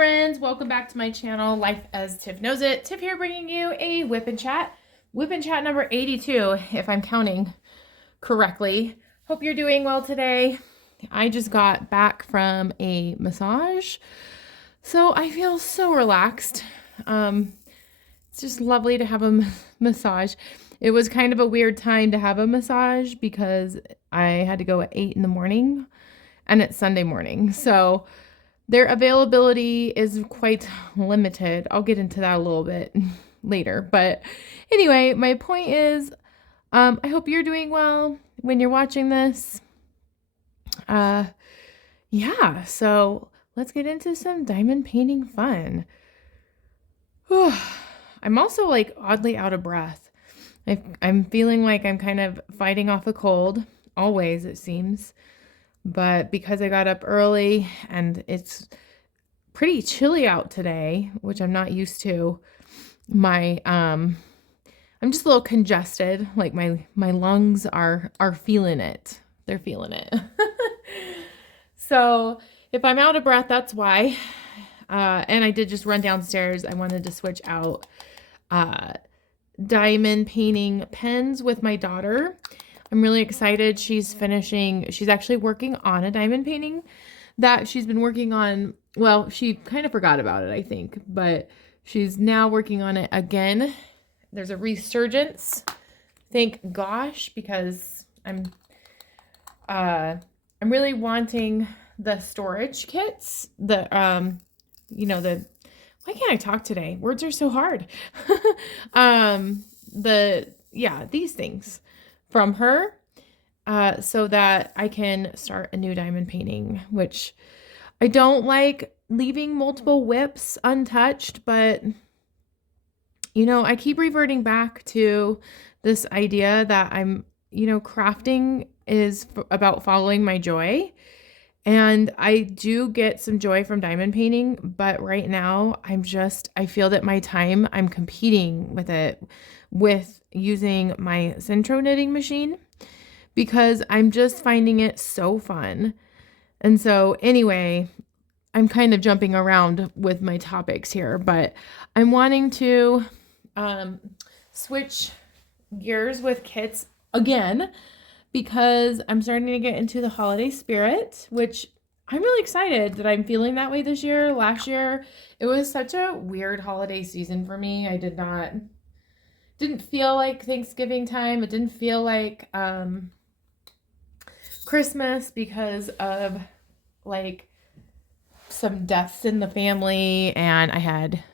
friends, welcome back to my channel, Life as Tiff Knows It. Tiff here bringing you a whip and chat. Whip and chat number 82, if I'm counting correctly. Hope you're doing well today. I just got back from a massage, so I feel so relaxed. It's just lovely to have a massage. It was kind of a weird time to have a massage because I had to go at 8 in the morning and it's Sunday morning. So their availability is quite limited. I'll get into that a little bit later. But anyway, my point is, I hope you're doing well when you're watching this. Yeah, so let's get into some diamond painting fun. I'm also like oddly out of breath. I'm feeling like I'm kind of fighting off a cold, always it seems. But because I got up early and it's pretty chilly out today, which I'm not used to, I'm just a little congested. Like my lungs are feeling it. They're feeling it. So if I'm out of breath, that's why. And I did just run downstairs. I wanted to switch out diamond painting pens with my daughter. I'm really excited. She's actually working on a diamond painting that she's been working on. Well, she kind of forgot about it, I think, but she's now working on it again. There's a resurgence. Thank gosh, because I'm really wanting the storage kits, why can't I talk today? Words are so hard. These things from her, so that I can start a new diamond painting, which I don't like leaving multiple whips untouched, but I keep reverting back to this idea that crafting is about following my joy. And I do get some joy from diamond painting, but right now I feel that my time, I'm competing with it with using my Centro knitting machine because I'm just finding it so fun. And so anyway, I'm kind of jumping around with my topics here, but I'm wanting to switch gears with kits again, because I'm starting to get into the holiday spirit, which I'm really excited that I'm feeling that way this year. Last year, it was such a weird holiday season for me. I didn't feel like Thanksgiving time. It didn't feel like Christmas because of like some deaths in the family, and I had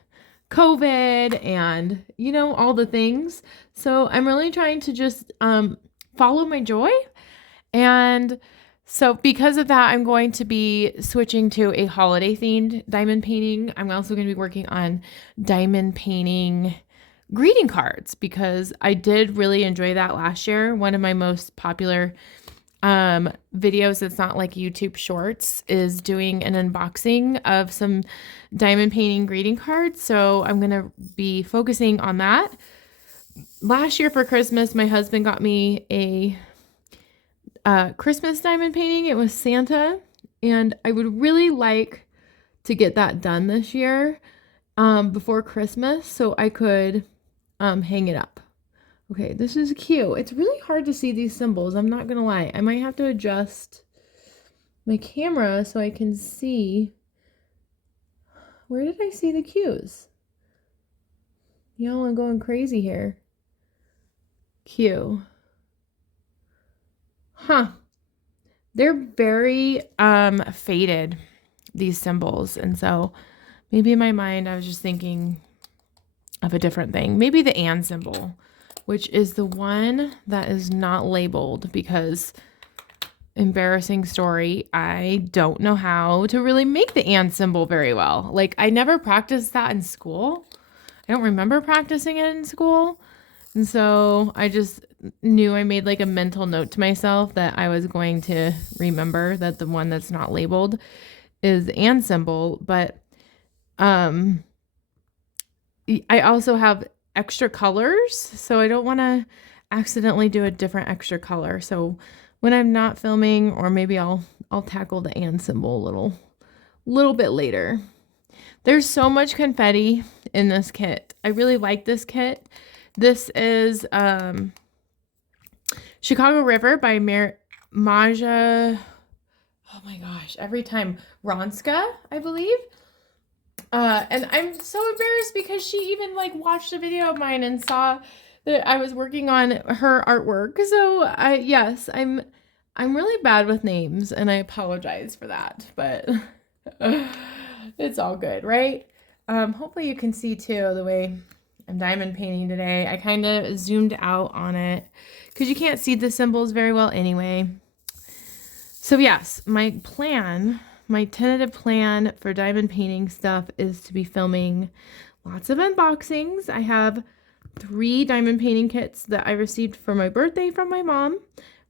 COVID and all the things. So I'm really trying to just follow my joy. And so because of that, I'm going to be switching to a holiday themed diamond painting. I'm also going to be working on diamond painting greeting cards because I did really enjoy that last year. One of my most popular videos that's not like YouTube shorts is doing an unboxing of some diamond painting greeting cards. So I'm going to be focusing on that. Last year for Christmas, my husband got me a Christmas diamond painting. It was Santa, and I would really like to get that done this year before Christmas so I could hang it up. Okay, this is cute. It's really hard to see these symbols. I'm not going to lie. I might have to adjust my camera so I can see. Where did I see the cues? Y'all are going crazy here. Q. Huh. They're very faded, these symbols. And so maybe in my mind I was just thinking of a different thing. Maybe the and symbol, which is the one that is not labeled because, embarrassing story, I don't know how to really make the and symbol very well. Like I never practiced that in school. I don't remember practicing it in school. And so I just knew I made like a mental note to myself that I was going to remember that the one that's not labeled is the and symbol. But I also have extra colors, so I don't want to accidentally do a different extra color. So when I'm not filming, or maybe I'll tackle the and symbol a little bit later. There's so much confetti in this kit. I really like this kit. This is Chicago River by Maja. Oh my gosh, every time Ronska, I believe. And I'm so embarrassed because she even like watched a video of mine and saw that I was working on her artwork. So I'm really bad with names and I apologize for that, but it's all good, right? Hopefully you can see too the way I'm diamond painting today. I kind of zoomed out on it because you can't see the symbols very well anyway. So yes, my tentative plan for diamond painting stuff is to be filming lots of unboxings. I have 3 diamond painting kits that I received for my birthday from my mom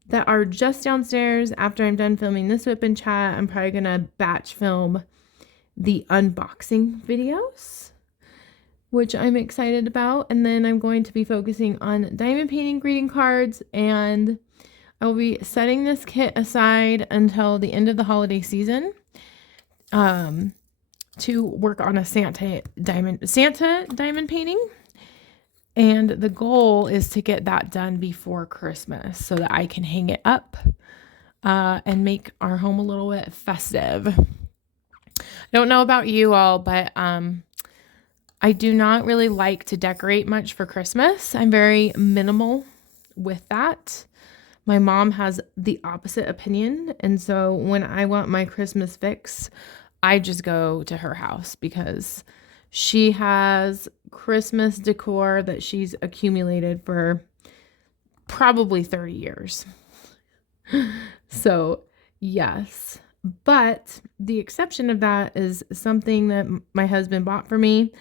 that are just downstairs. After I'm done filming this WIP and chat, I'm probably gonna batch film the unboxing videos, which I'm excited about. And then I'm going to be focusing on diamond painting greeting cards, and I will be setting this kit aside until the end of the holiday season to work on a Santa diamond painting. And the goal is to get that done before Christmas so that I can hang it up and make our home a little bit festive. I don't know about you all, but I do not really like to decorate much for Christmas. I'm very minimal with that. My mom has the opposite opinion, and so when I want my Christmas fix, I just go to her house because she has Christmas decor that she's accumulated for probably 30 years. So, yes. But the exception of that is something that my husband bought for me.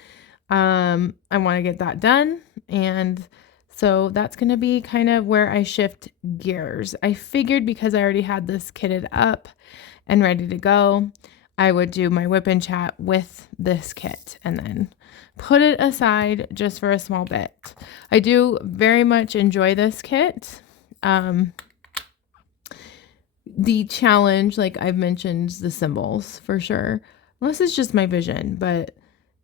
I want to get that done, and so that's going to be kind of where I shift gears. I figured because I already had this kitted up and ready to go, I would do my WIP and chat with this kit and then put it aside just for a small bit. I do very much enjoy this kit. The challenge, like I've mentioned, the symbols for sure. Unless it's just my vision, but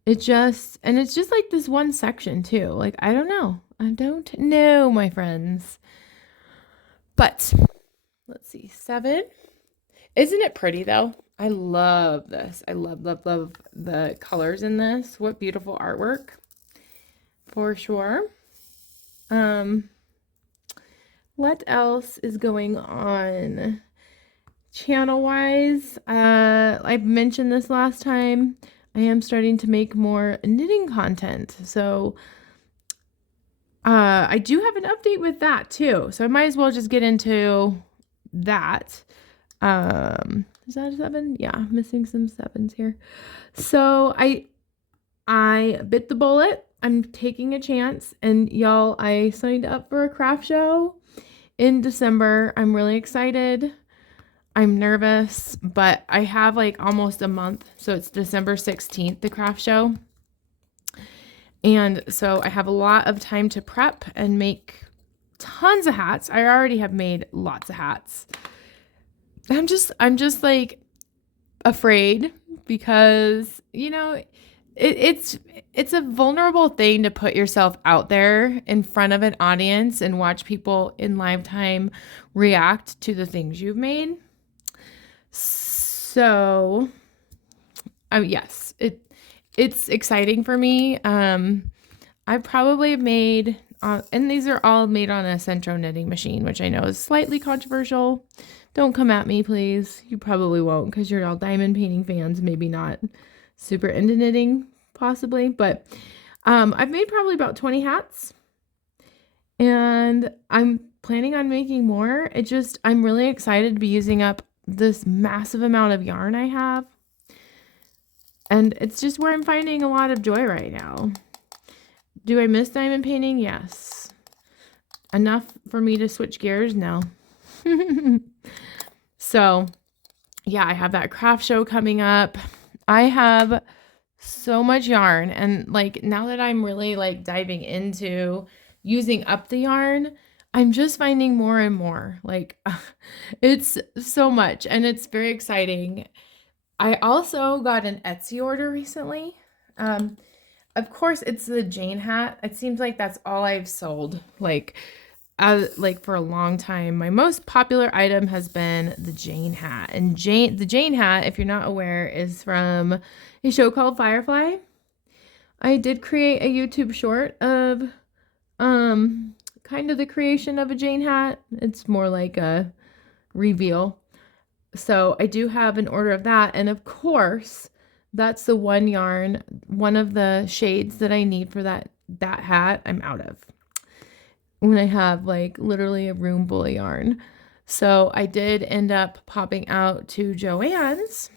it's just like this one section too. Like, I don't know, my friends. But let's see, 7. Isn't it pretty though? I love this. I love the colors in this. What beautiful artwork, for sure. What else is going on channel wise? I've mentioned this last time. I am starting to make more knitting content. So I do have an update with that too. So I might as well just get into that. Is that a 7? Yeah, I'm missing some 7s here. So I bit the bullet. I'm taking a chance, and y'all, I signed up for a craft show in December. I'm really excited. I'm nervous, but I have like almost a month. So it's December 16th, the craft show. And so I have a lot of time to prep and make tons of hats. I already have made lots of hats. I'm just like afraid because, you know, it's a vulnerable thing to put yourself out there in front of an audience and watch people in live time react to the things you've made. So, yes, it's exciting for me. I probably made, and these are all made on a Centro knitting machine, which I know is slightly controversial. Don't come at me, please. You probably won't because you're all diamond painting fans, maybe not super into knitting, possibly. But I've made probably about 20 hats, and I'm planning on making more. I'm really excited to be using up this massive amount of yarn I have. And it's just where I'm finding a lot of joy right now. Do I miss diamond painting? Yes. Enough for me to switch gears? No. So, yeah, I have that craft show coming up. I have so much yarn, and like now that I'm really like diving into using up the yarn, I'm just finding more and more. Like it's so much, and it's very exciting. I also got an Etsy order recently. Um, of course, it's the Jane hat. It seems like that's all I've sold. Like for a long time, my most popular item has been the Jane hat. And the Jane hat, if you're not aware, is from a show called Firefly. I did create a YouTube short of kind of the creation of a Jane hat. It's more like a reveal. So I do have an order of that. And of course, that's the one yarn, one of the shades that I need for that hat, I'm out of. When I have like literally a room full of yarn. So I did end up popping out to Joann's.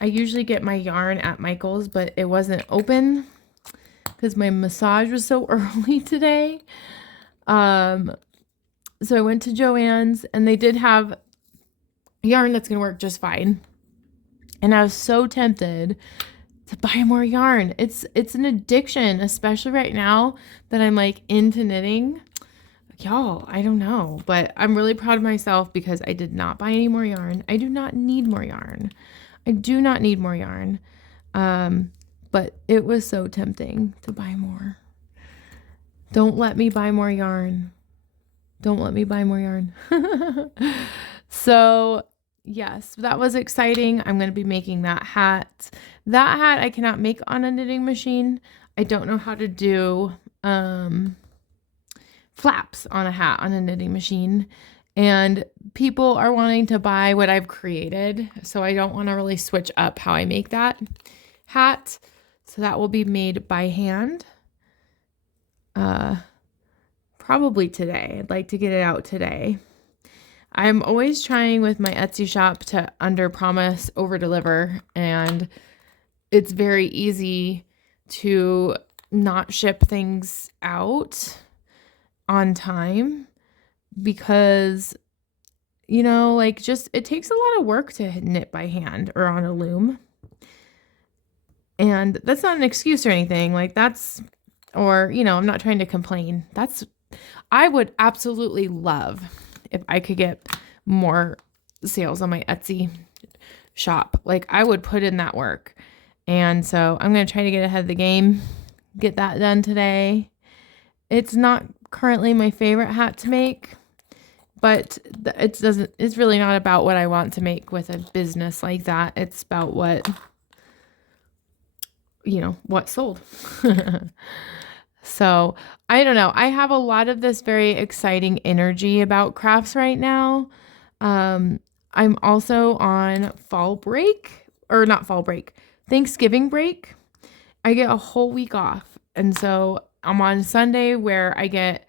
I usually get my yarn at Michael's, but it wasn't open because my massage was so early today. So I went to Joann's and they did have yarn that's gonna work just fine. And I was so tempted to buy more yarn. It's an addiction, especially right now that I'm like into knitting. Y'all, I don't know, but I'm really proud of myself because I did not buy any more yarn. I do not need more yarn. I do not need more yarn. But it was so tempting to buy more. Don't let me buy more yarn. Don't let me buy more yarn. So, yes, that was exciting. I'm going to be making that hat. That hat I cannot make on a knitting machine. I don't know how to do flaps on a hat on a knitting machine. And people are wanting to buy what I've created. So I don't want to really switch up how I make that hat. So that will be made by hand. Probably today. I'd like to get it out today. I'm always trying with my Etsy shop to under promise, over deliver, and it's very easy to not ship things out on time because, you know, like just it takes a lot of work to knit by hand or on a loom. And that's not an excuse or anything. Like that's, or, you know, I'm not trying to complain. I would absolutely love if I could get more sales on my Etsy shop. Like I would put in that work. And so I'm going to try to get ahead of the game, get that done today. It's not currently my favorite hat to make, but it's really not about what I want to make with a business like that. It's about what sold. So I don't know. I have a lot of this very exciting energy about crafts right now. I'm also on Thanksgiving break. I get a whole week off. And so I'm on Sunday where I get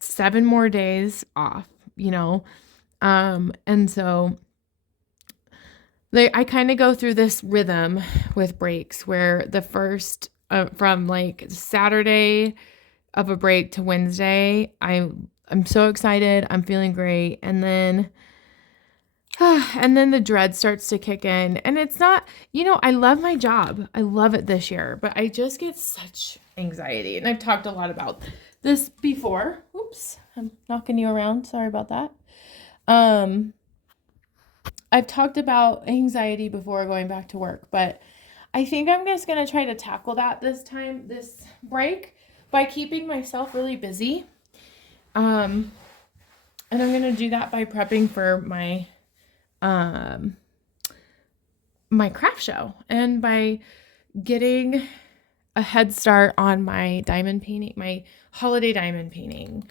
7 more days off, and so I kind of go through this rhythm with breaks where the first from like Saturday of a break to Wednesday, I'm so excited, I'm feeling great, and then the dread starts to kick in, and it's not, I love my job, I love it this year, but I just get such anxiety, and I've talked a lot about this before. Oops, I'm knocking you around. Sorry about that. I've talked about anxiety before going back to work, but I think I'm just going to try to tackle that this break, by keeping myself really busy. And I'm going to do that by prepping for my my craft show and by getting a head start on my diamond painting, my holiday diamond painting.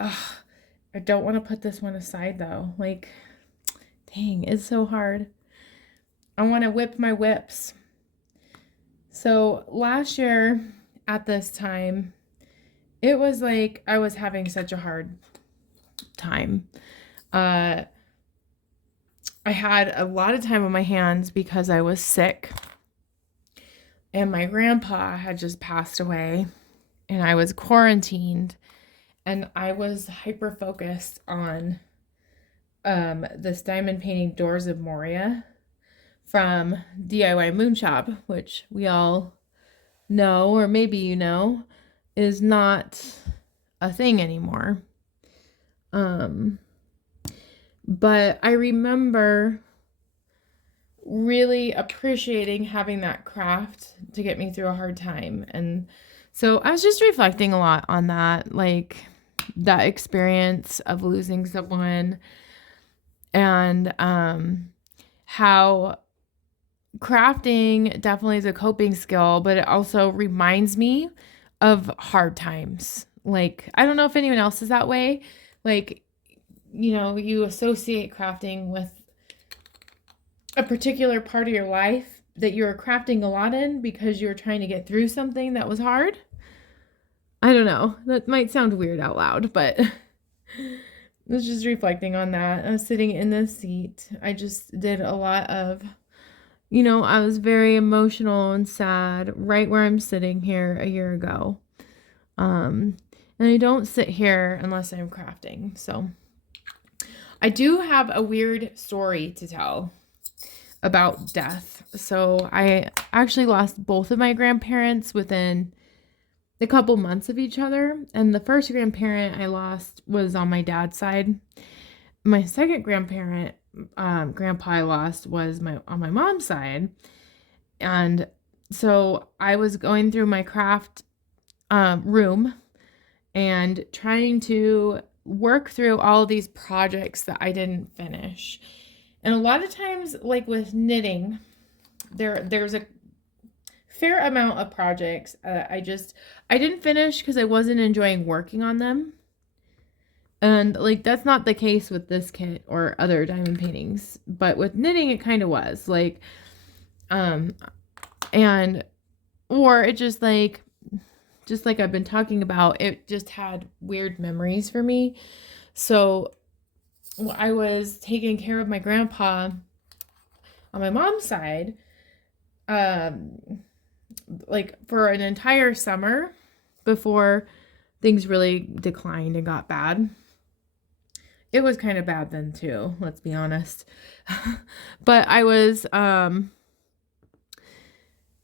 Ugh, I don't want to put this one aside though. Like, dang, it's so hard. I want to whip my whips. So last year at this time, it was like I was having such a hard time. I had a lot of time on my hands because I was sick. And my grandpa had just passed away. And I was quarantined. And I was hyper focused on this diamond painting Doors of Moria from DIY Moon Shop, which we all know, or maybe is not a thing anymore. But I remember really appreciating having that craft to get me through a hard time. And so I was just reflecting a lot on that, like that experience of losing someone, and how crafting definitely is a coping skill, but it also reminds me of hard times. Like, I don't know if anyone else is that way. Like, you associate crafting with a particular part of your life that you're crafting a lot in because you're trying to get through something that was hard. I don't know. That might sound weird out loud, but I was just reflecting on that. I was sitting in this seat. I just did a lot of, I was very emotional and sad right where I'm sitting here a year ago. And I don't sit here unless I'm crafting. So I do have a weird story to tell about death. So I actually lost both of my grandparents within a couple months of each other. And the first grandparent I lost was on my dad's side. My second grandparent, grandpa I lost, was on my mom's side. And so I was going through my craft room and trying to work through all of these projects that I didn't finish. And a lot of times, like with knitting, there's a fair amount of projects I didn't finish because I wasn't enjoying working on them. And like that's not the case with this kit or other diamond paintings, but with knitting it kind of was like and or it just like I've been talking about, it just had weird memories for me. So I was taking care of my grandpa on my mom's side, like for an entire summer before things really declined and got bad. It was kind of bad then too, let's be honest. But I was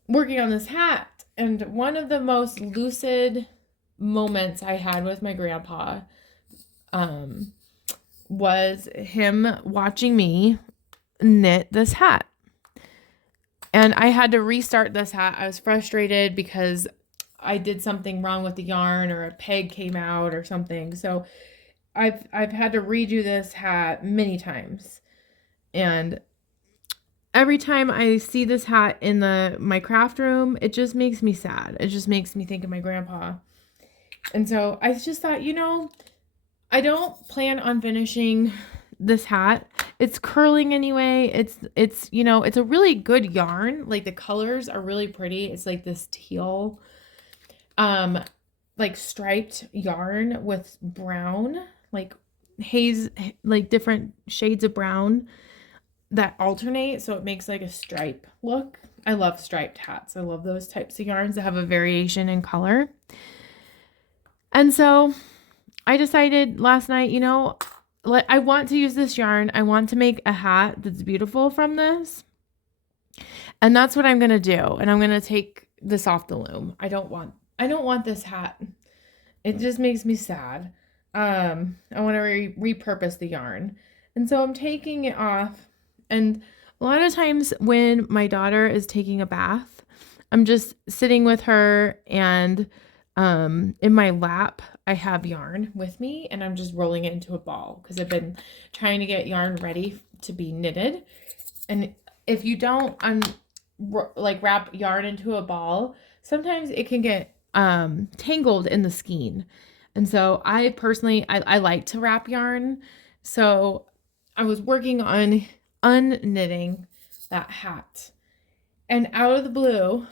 working on this hat, and one of the most lucid moments I had with my grandpa was him watching me knit this hat. And I had to restart this hat. I was frustrated because I did something wrong with the yarn, or a peg came out or something. So I've had to redo this hat many times. And every time I see this hat in my craft room, it just makes me sad. It just makes me think of my grandpa. And so I just thought, I don't plan on finishing this hat. It's curling anyway. It's it's a really good yarn. Like the colors are really pretty. It's like this teal like striped yarn with brown, like haze, like different shades of brown that alternate, so it makes like a stripe look. I love striped hats. I love those types of yarns that have a variation in color. And so I decided last night, I want to use this yarn. I want to make a hat that's beautiful from this. And that's what I'm going to do. And I'm going to take this off the loom. I don't want this hat. It just makes me sad. I want to repurpose the yarn. And so I'm taking it off. And a lot of times when my daughter is taking a bath, I'm just sitting with her, and in my lap, I have yarn with me, and I'm just rolling it into a ball because I've been trying to get yarn ready to be knitted. And if you don't wrap yarn into a ball, sometimes it can get tangled in the skein. And so I personally, I like to wrap yarn. So I was working on unknitting that hat. And out of the blue,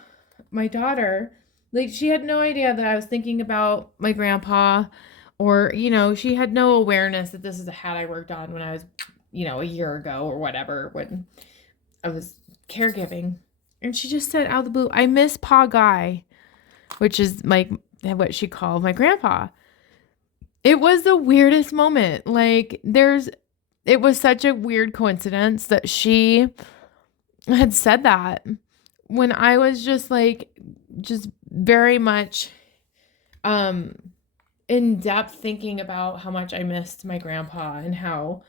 my daughter, like, she had no idea that I was thinking about my grandpa, or, she had no awareness that this is a hat I worked on when I was, a year ago or whatever, when I was caregiving. And she just said out of the blue, "I miss Pa Guy," which is like what she called my grandpa. It was the weirdest moment. Like, it was such a weird coincidence that she had said that when I was just very much in depth thinking about how much I missed my grandpa, and how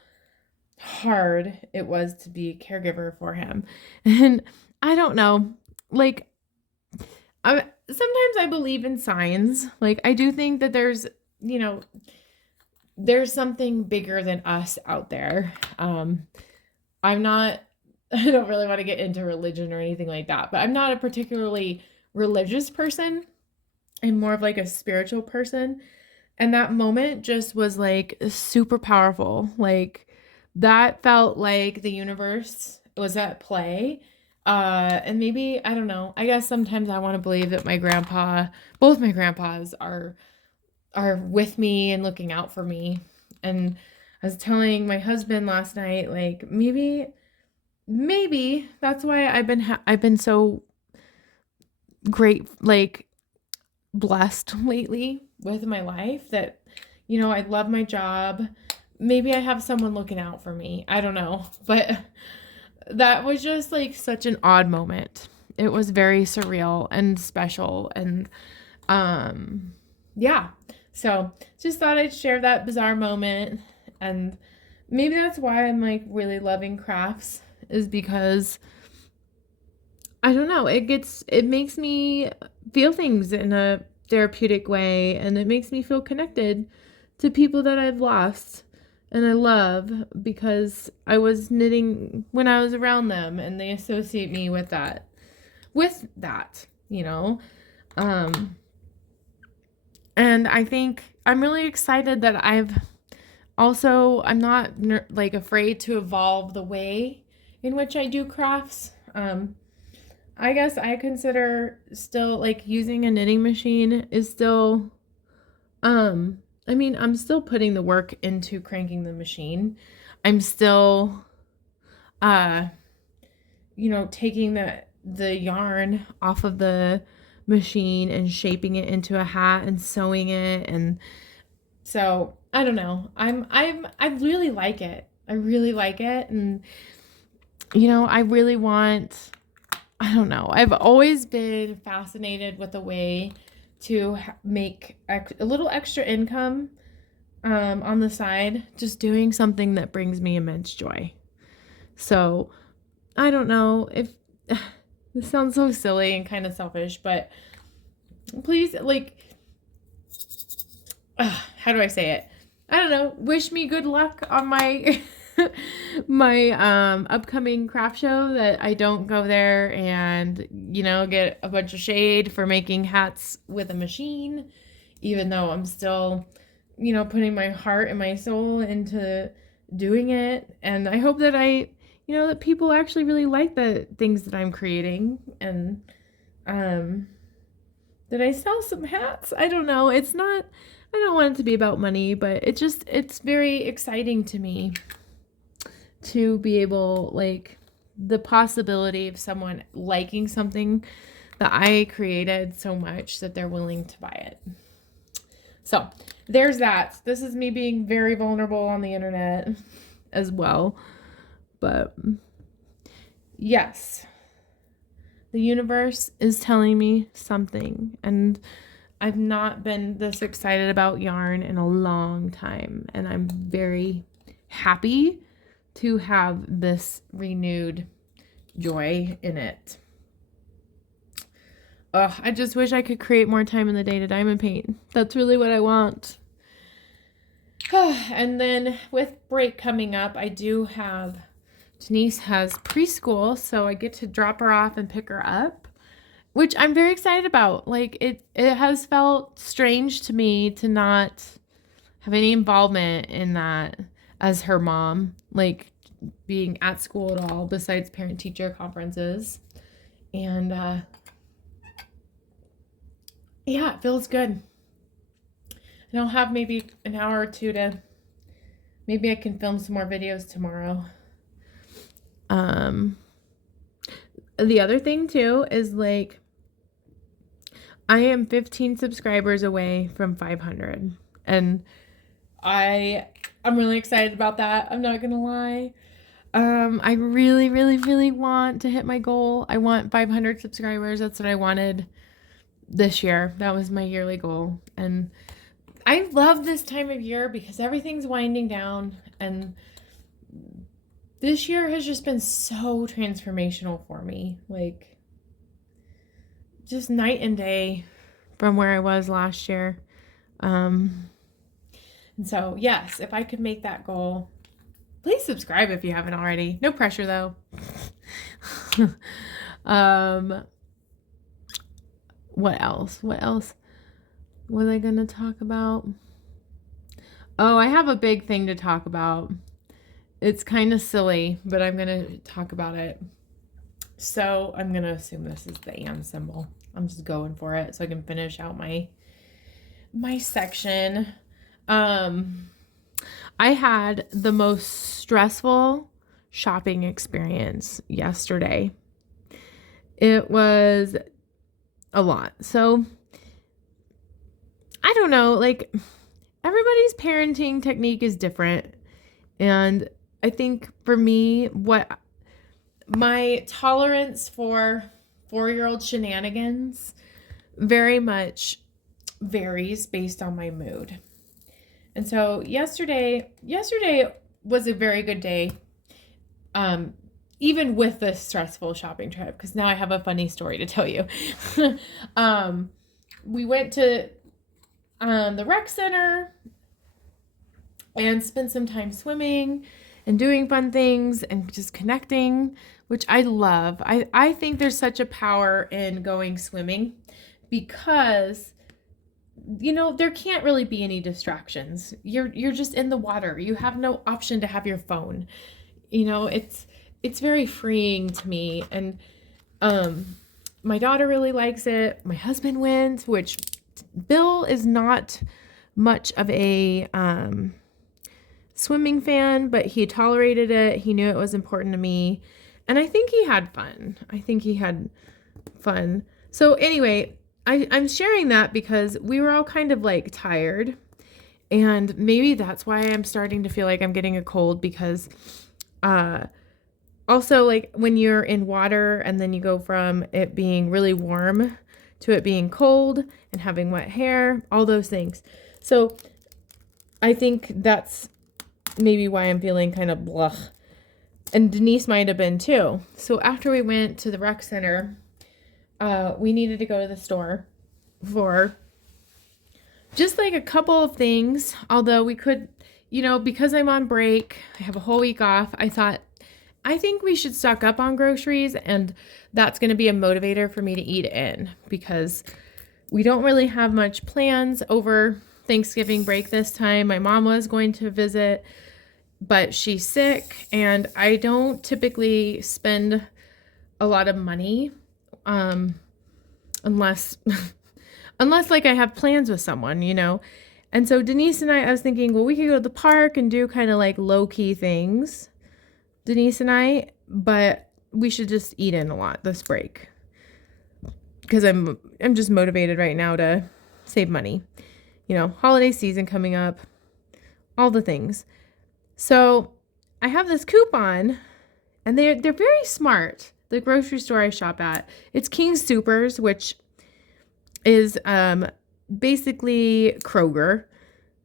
hard it was to be a caregiver for him. And I don't know, like, sometimes I believe in signs. Like, I do think that there's something bigger than us out there. I'm not, I don't really want to get into religion or anything like that, but I'm not a particularly religious person. I'm more of like a spiritual person. And that moment just was like super powerful. Like, that felt like the universe was at play. And maybe, I don't know. I guess sometimes I want to believe that both my grandpas are with me and looking out for me. And I was telling my husband last night, like, maybe that's why I've been so great, like, blessed lately with my life, that I love my job. Maybe I have someone looking out for me. I don't know. But that was just like such an odd moment. It was very surreal and special, and yeah. So just thought I'd share that bizarre moment. And maybe that's why I'm like really loving crafts, is because I don't know, it makes me feel things in a therapeutic way, and it makes me feel connected to people that I've lost and I love, because I was knitting when I was around them, and they associate me with that, you know. And I think I'm really excited that I'm not like afraid to evolve the way in which I do crafts. I guess I consider still like using a knitting machine is still, I'm still putting the work into cranking the machine. I'm still, uh, taking the yarn off of the machine and shaping it into a hat and sewing it. And so I don't know. I really like it. I really like it. And, I really want, I don't know. I've always been fascinated with a way to make a little extra income on the side, just doing something that brings me immense joy. So I don't know if this sounds so silly and kind of selfish, but please, like, how do I say it? I don't know. Wish me good luck on my my upcoming craft show, that I don't go there and get a bunch of shade for making hats with a machine, even though I'm still putting my heart and my soul into doing it. And I hope that that people actually really like the things that I'm creating, and that I sell some hats. I don't know. I don't want it to be about money, but it's very exciting to me to be able, like, the possibility of someone liking something that I created so much that they're willing to buy it. So there's that. This is me being very vulnerable on the internet as well. But yes, the universe is telling me something, and I've not been this excited about yarn in a long time, and I'm very happy to have this renewed joy in it. I just wish I could create more time in the day to diamond paint. That's really what I want. And then with break coming up, Denise has preschool, so I get to drop her off and pick her up, which I'm very excited about. Like, it has felt strange to me to not have any involvement in that as her mom, like being at school at all besides parent-teacher conferences. And yeah, it feels good. And I'll have maybe an hour or two maybe I can film some more videos tomorrow. The other thing too is, like, I am 15 subscribers away from 500, and I'm really excited about that. I'm not gonna lie. I really, really, really want to hit my goal. I want 500 subscribers. That's what I wanted this year. That was my yearly goal. And I love this time of year because everything's winding down, and this year has just been so transformational for me. Like, just night and day from where I was last year. And so, yes, if I could make that goal, please subscribe if you haven't already. No pressure, though. What else? What else was I going to talk about? Oh, I have a big thing to talk about. It's kind of silly, but I'm going to talk about it. So I'm going to assume this is the and symbol. I'm just going for it so I can finish out my section. I had the most stressful shopping experience yesterday. It was a lot. So I don't know, like, everybody's parenting technique is different. And I think for me, what my tolerance for 4-year-old shenanigans very much varies based on my mood. And so yesterday was a very good day. Even with this stressful shopping trip, because now I have a funny story to tell you. We went to the rec center and spent some time swimming and doing fun things and just connecting, which I love. I think there's such a power in going swimming because, you know, there can't really be any distractions. You're just in the water. You have no option to have your phone. You know, it's very freeing to me. And my daughter really likes it. My husband went, which Bill is not much of a swimming fan, but he tolerated it. He knew it was important to me. And I think he had fun. So anyway, I'm sharing that because we were all kind of like tired. And maybe that's why I'm starting to feel like I'm getting a cold, because also, like, when you're in water and then you go from it being really warm to it being cold and having wet hair, all those things. So I think that's maybe why I'm feeling kind of blah. And Denise might have been too. So after we went to the rec center, we needed to go to the store for just like a couple of things. Although we could, you know, because I'm on break, I have a whole week off. I think we should stock up on groceries, and that's going to be a motivator for me to eat in, because we don't really have much plans over Thanksgiving break this time. My mom was going to visit, but she's sick, and I don't typically spend a lot of money unless like I have plans with someone, you know. And so Denise and I was thinking, well, we could go to the park and do kind of like low-key things, Denise and I, but we should just eat in a lot this break, because I'm just motivated right now to save money. You know, holiday season coming up, all the things. So I have this coupon, and they're very smart. The grocery store I shop at, it's King Soopers, which is basically Kroger.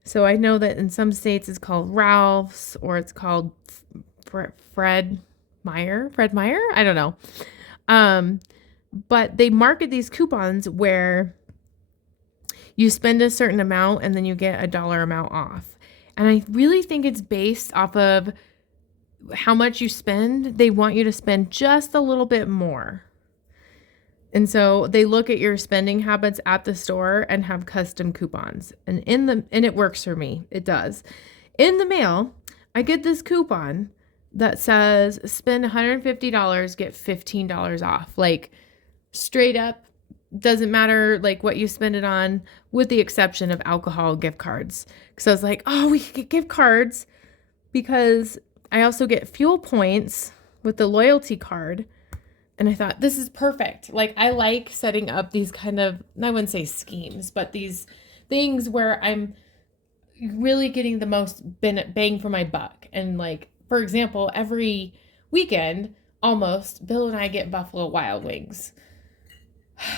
So I know that in some states it's called Ralph's, or it's called Fred Meyer. I don't know. But they market these coupons where you spend a certain amount and then you get a dollar amount off. And I really think it's based off of how much you spend. They want you to spend just a little bit more. And so they look at your spending habits at the store and have custom coupons. And it works for me. It does. In the mail, I get this coupon that says spend $150, get $15 off. Like, straight up, doesn't matter like what you spend it on, with the exception of alcohol gift cards. Because I was like, oh, we could get gift cards, because I also get fuel points with the loyalty card. And I thought, this is perfect. Like, I like setting up these kind of, I wouldn't say schemes, but these things where I'm really getting the most bang for my buck. And like, for example, every weekend, almost, Bill and I get Buffalo Wild Wings,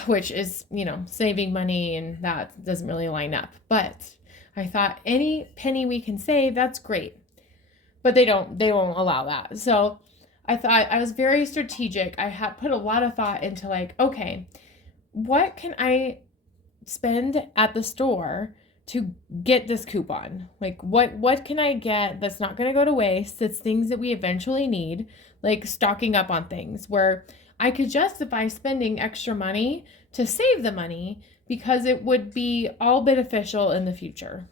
which is, you know, saving money, and that doesn't really line up. But I thought any penny we can save, that's great. but they won't allow that. So I thought I was very strategic. I had put a lot of thought into like, okay, what can I spend at the store to get this coupon? Like what can I get that's not going to go to waste? That's things that we eventually need, like stocking up on things where I could justify spending extra money to save the money because it would be all beneficial in the future.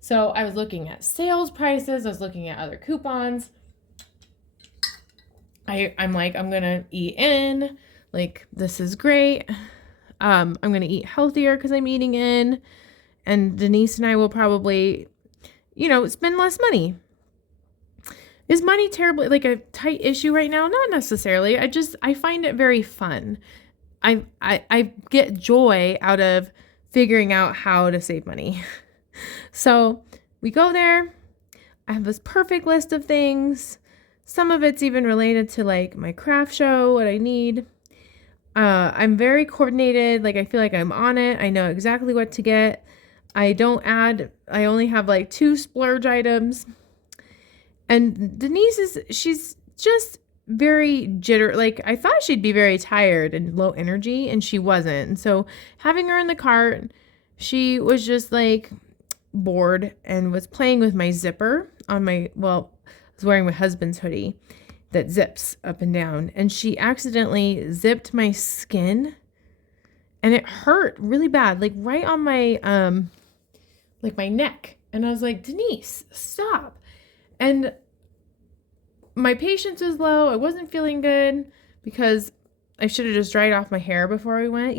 So I was looking at sales prices, I was looking at other coupons. I'm like, I'm gonna eat in, like this is great. I'm gonna eat healthier because I'm eating in, and Denise and I will probably, spend less money. Is money terribly like a tight issue right now? Not necessarily. I find it very fun. I get joy out of figuring out how to save money. So we go there. I have this perfect list of things. Some of it's even related to like my craft show, what I need. I'm very coordinated. Like I feel like I'm on it. I know exactly what to get. I only have like 2 splurge items. And Denise she's just very like I thought she'd be very tired and low energy, and she wasn't. And so having her in the cart, she was just like bored and was playing with my zipper on I was wearing my husband's hoodie that zips up and down, and she accidentally zipped my skin, and it hurt really bad, like right on my like my neck. And I was like, Denise, stop. And my patience was low. I wasn't feeling good because I should have just dried off my hair before we went,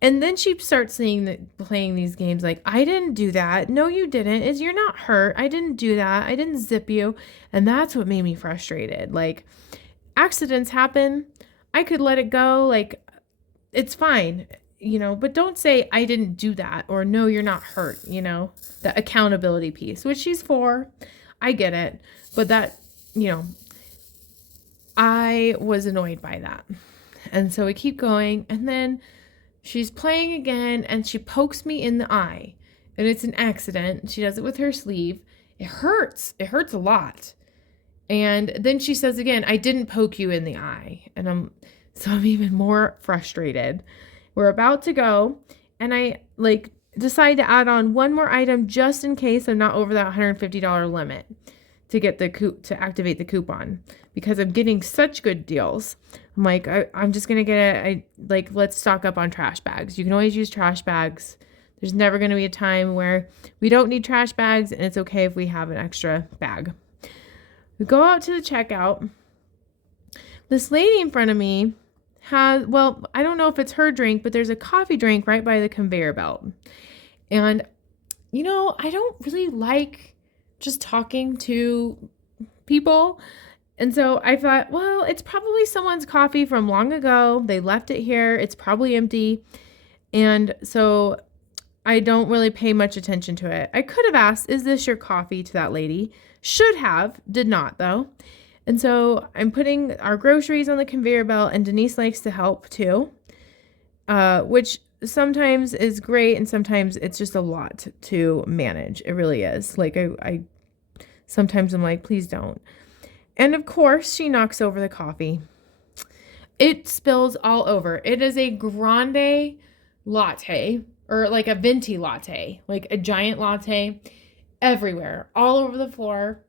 And then she starts playing these games like, I didn't do that. No, you didn't. You're not hurt. I didn't do that. I didn't zip you. And that's what made me frustrated. Like, accidents happen. I could let it go. Like, it's fine, but don't say I didn't do that or no, you're not hurt, the accountability piece, which she's for. I get it. But that, I was annoyed by that. And so we keep going. And then she's playing again and she pokes me in the eye. And it's an accident. She does it with her sleeve. It hurts. It hurts a lot. And then she says again, I didn't poke you in the eye. And I'm even more frustrated. We're about to go. And I decide to add on one more item just in case I'm not over that $150 limit to get to activate the coupon, because I'm getting such good deals. I'm like, I'm just going to get it. Let's stock up on trash bags. You can always use trash bags. There's never going to be a time where we don't need trash bags, and it's okay if we have an extra bag. We go out to the checkout. This lady in front of me I don't know if it's her drink, but there's a coffee drink right by the conveyor belt. And, I don't really like just talking to people. And so I thought, well, it's probably someone's coffee from long ago. They left it here. It's probably empty. And so I don't really pay much attention to it. I could have asked, is this your coffee, to that lady? Should have, did not though. And so I'm putting our groceries on the conveyor belt, and Denise likes to help too, which sometimes is great, and sometimes it's just a lot to manage. It really is. Like I sometimes I'm like, please don't. And of course, she knocks over the coffee. It spills all over. It is a grande latte, or like a venti latte, like a giant latte, everywhere, all over the floor.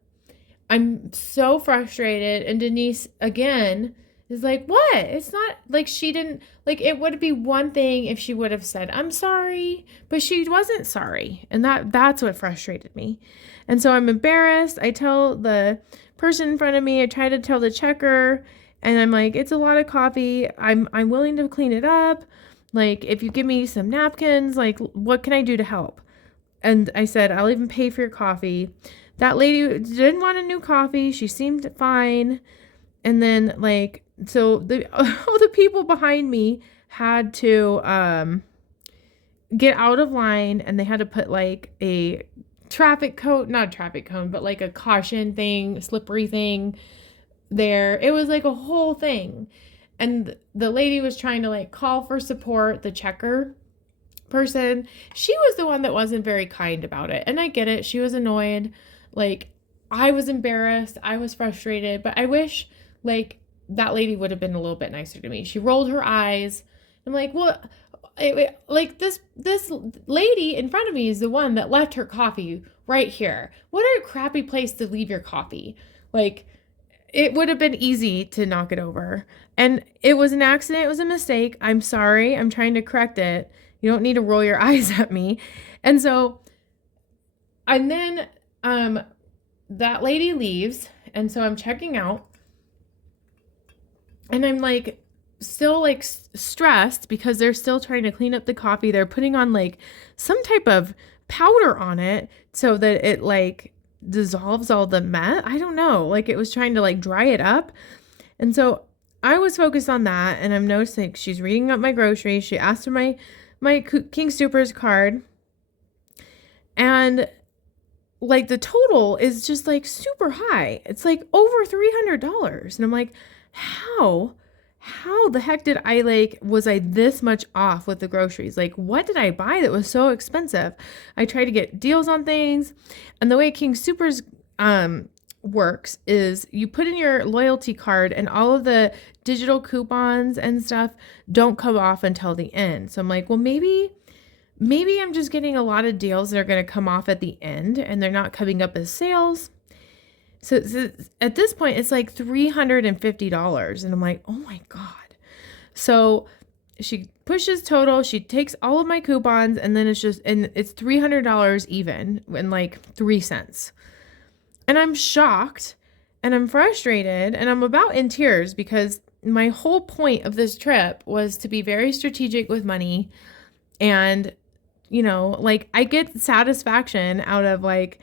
I'm so frustrated. And Denise, again, is like, what? It's not like she didn't, like, it would be one thing if she would have said, I'm sorry, but she wasn't sorry. And that's what frustrated me. And so I'm embarrassed. I tell the person in front of me, I try to tell the checker, and I'm like, it's a lot of coffee. I'm willing to clean it up. Like, if you give me some napkins, like, what can I do to help? And I said, I'll even pay for your coffee. That lady didn't want a new coffee. She seemed fine. And then, so all the people behind me had to get out of line, and they had to put like a not a traffic cone, but like a caution thing, slippery thing there. It was like a whole thing. And the lady was trying to like call for support, the checker person. She was the one that wasn't very kind about it. And I get it. She was annoyed. Like, I was embarrassed. I was frustrated, but I wish like that lady would have been a little bit nicer to me. She rolled her eyes. I'm like, well, like this lady in front of me is the one that left her coffee right here. What a crappy place to leave your coffee. Like, it would have been easy to knock it over. And it was an accident. It was a mistake. I'm sorry. I'm trying to correct it. You don't need to roll your eyes at me. And so, and then that lady leaves. And so I'm checking out. And I'm like, still like stressed because they're still trying to clean up the coffee. They're putting on like some type of powder on it so that it like dissolves all the mess. I don't know. Like it was trying to like dry it up. And so I was focused on that, and I'm noticing she's reading up my groceries. She asked for my King Soopers card, and like the total is just like super high. It's like over $300, and I'm like, how the heck did I like, was I this much off with the groceries? Like, what did I buy that was so expensive? I try to get deals on things, and the way King Soopers works is you put in your loyalty card, and all of the digital coupons and stuff don't come off until the end. So I'm like, well, maybe I'm just getting a lot of deals that are going to come off at the end, and they're not coming up as sales. So at this point, it's like $350. And I'm like, oh my God. So she pushes total. She takes all of my coupons, and then it's $300 even and like 3 cents. And I'm shocked, and I'm frustrated, and I'm about in tears because my whole point of this trip was to be very strategic with money. And, like I get satisfaction out of like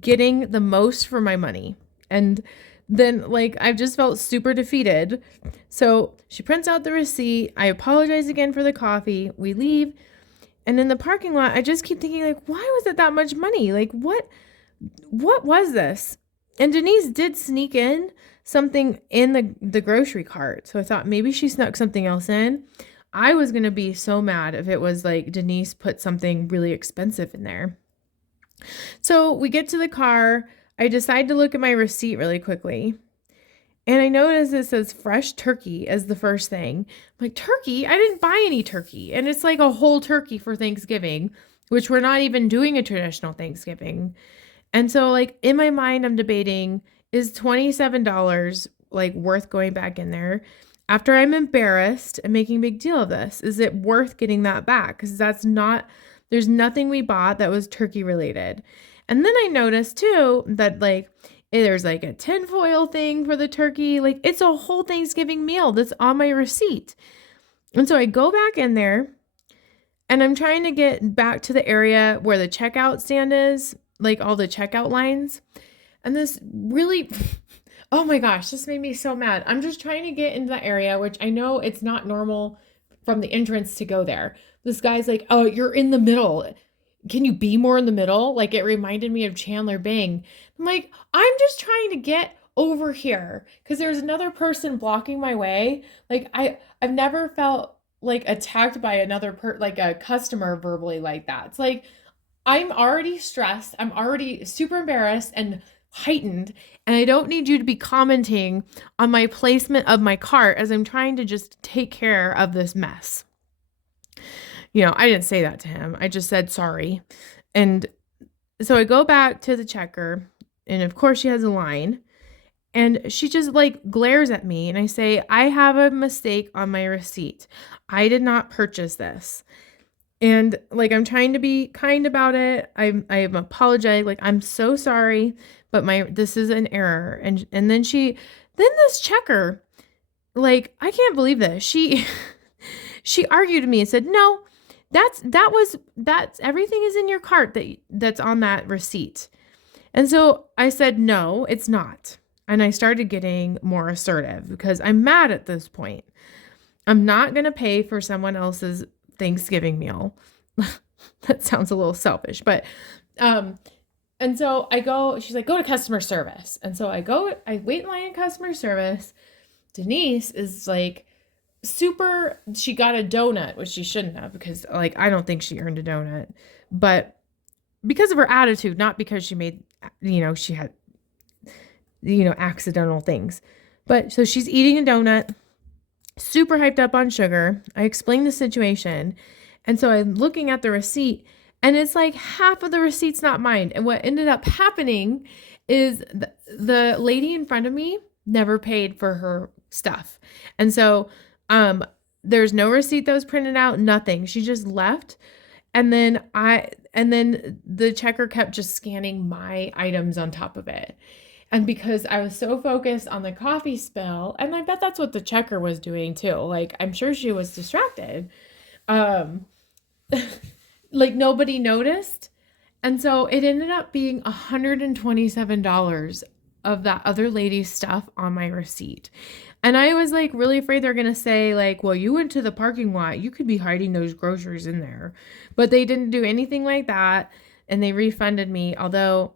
getting the most for my money. And then like I've just felt super defeated. So she prints out the receipt. I apologize again for the coffee. We leave. And in the parking lot, I just keep thinking like, why was it that much money? Like what was this? And Denise did sneak in something in the grocery cart. So I thought maybe she snuck something else in. I was going to be so mad if it was like Denise put something really expensive in there. So we get to the car. I decide to look at my receipt really quickly. And I notice it says fresh turkey as the first thing. I'm like, turkey? I didn't buy any turkey. And it's like a whole turkey for Thanksgiving, which we're not even doing a traditional Thanksgiving. And so like in my mind, I'm debating, is $27 like worth going back in there? After I'm embarrassed and making a big deal of this, is it worth getting that back? Because there's nothing we bought that was turkey related. And then I noticed too that like there's like a tinfoil thing for the turkey. Like it's a whole Thanksgiving meal that's on my receipt. And so I go back in there, and I'm trying to get back to the area where the checkout stand is, like all the checkout lines. And this really, oh my gosh, this made me so mad. I'm just trying to get into the area, which I know it's not normal from the entrance to go there. This guy's like, oh, you're in the middle. Can you be more in the middle? Like it reminded me of Chandler Bing. I'm like, I'm just trying to get over here because there's another person blocking my way. Like I've never felt like attacked by another like a customer verbally like that. It's like I'm already stressed. I'm already super embarrassed and heightened, and I don't need you to be commenting on my placement of my cart as I'm trying to just take care of this mess. I didn't say that to him. I just said sorry. And so I go back to the checker, and of course she has a line, and she just like glares at me, and I say, I have a mistake on my receipt. I did not purchase this. And like I'm trying to be kind about it. I'm apologizing. Like I'm so sorry, but this is an error. And then this checker, like I can't believe this. She argued with me and said, "No, that's everything is in your cart that's on that receipt." And so I said, "No, it's not." And I started getting more assertive because I'm mad at this point. I'm not going to pay for someone else's Thanksgiving meal. That sounds a little selfish, but and so she's like, go to customer service. And so I wait in line in customer service. Denise is like she got a donut, which she shouldn't have, because like I don't think she earned a donut, but because of her attitude, not because she made, she had accidental things. But so she's eating a donut, super hyped up on sugar. I explained the situation. And so I'm looking at the receipt, and it's like half of the receipt's not mine. And what ended up happening is the lady in front of me never paid for her stuff. And so there's no receipt that was printed out, nothing. She just left. And then the checker kept just scanning my items on top of it. And because I was so focused on the coffee spill, and I bet that's what the checker was doing too. Like, I'm sure she was distracted. Like, nobody noticed. And so it ended up being $127 of that other lady's stuff on my receipt. And I was like really afraid they're going to say like, well, you went to the parking lot. You could be hiding those groceries in there. But they didn't do anything like that. And they refunded me. Although,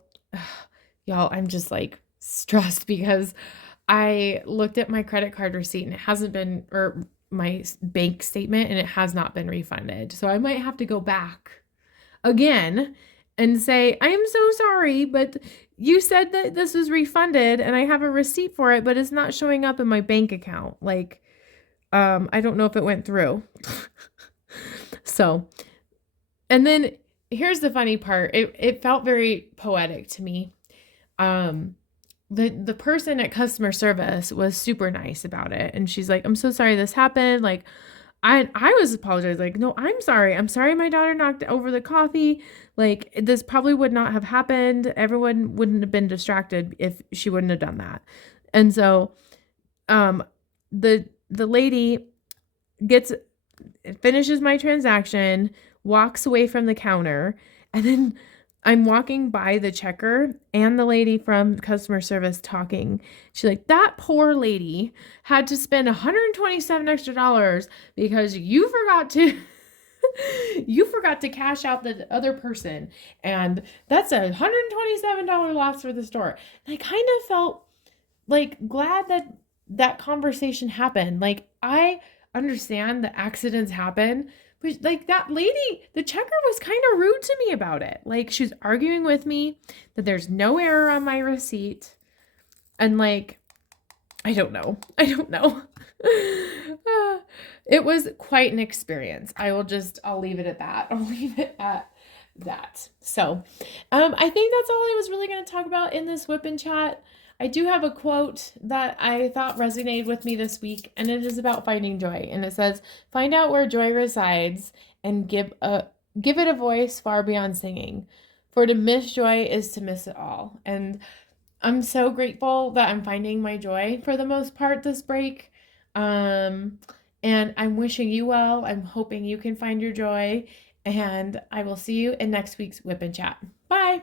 y'all, I'm just like stressed because I looked at my credit card receipt and it hasn't been, or my bank statement, and it has not been refunded. So I might have to go back again and say, I am so sorry, but you said that this was refunded and I have a receipt for it, but it's not showing up in my bank account. Like, I don't know if it went through. So, and then here's the funny part. It felt very poetic to me. The person at customer service was super nice about it. And she's like, I'm so sorry this happened. Like, I was apologizing, like, no, I'm sorry. I'm sorry my daughter knocked over the coffee. Like, this probably would not have happened. Everyone wouldn't have been distracted if she wouldn't have done that. And so the lady finishes my transaction, walks away from the counter, and then I'm walking by the checker and the lady from customer service talking. She's like, that poor lady had to spend $127 extra because you forgot to cash out the other person. And that's a $127 loss for the store. And I kind of felt like glad that conversation happened. Like, I understand that accidents happen, but like that lady, the checker was kind of rude to me about it. Like, she's arguing with me that there's no error on my receipt. And like, I don't know. It was quite an experience. I'll leave it at that. I'll leave it at that. So, I think that's all I was really going to talk about in this whip and chat. I do have a quote that I thought resonated with me this week, and it is about finding joy. And it says, find out where joy resides and give it a voice far beyond singing. For to miss joy is to miss it all. And I'm so grateful that I'm finding my joy for the most part this break. And I'm wishing you well. I'm hoping you can find your joy. And I will see you in next week's Whip and Chat. Bye.